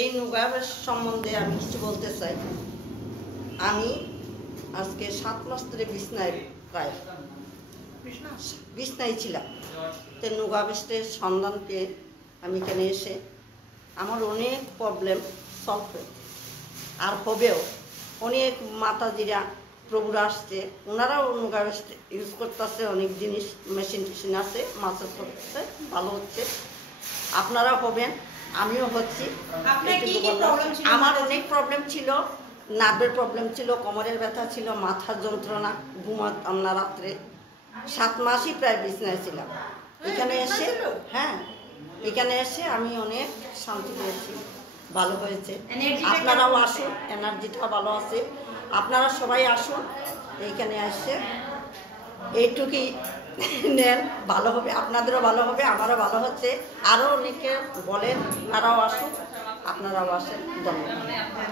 এই নুগাবের সম্বন্ধে আমি কিছু বলতে চাই। আমি আজকে 7 মাস ধরে বিছনায় ছিলাম। তো নুগাবেস্টের সন্ধান পেয়ে আমি এখানে এসে আমার অনেক প্রবলেম সলভ হয়েছে, আর হবেও। অনেক মাতাজিরা প্রভুরা আসছে, ওনারাও নুগাবেস্ট ইউজ করতেছে, অনেক জিনিস মেশিন টেশিন আছে, মাসাজ করতেছে, ভালো হচ্ছে। আপনারা হবেন, আমিও হচ্ছি। আমার অনেক প্রবলেম ছিল, নার্ভের প্রবলেম ছিল, কোমরের ব্যথা ছিল, মাথার যন্ত্রণা, ঘুমাতাম না রাত্রে। 7 মাসই প্রায় বিছনায় ছিলাম। এখানে এসে এখানে এসে আমি অনেক শান্তি পেয়েছি, ভালো হয়েছে। আপনারাও আসুন, এনার্জিটা ভালো আছে। আপনারা সবাই আসুন, এইখানে এসে এইটুকুই নেন, ভালো হবে, আপনাদেরও ভালো হবে, আমারও ভালো হচ্ছে। আরও অনেকে বলেন, তারাও আসুন, আপনারাও আসেন। ধন্যবাদ।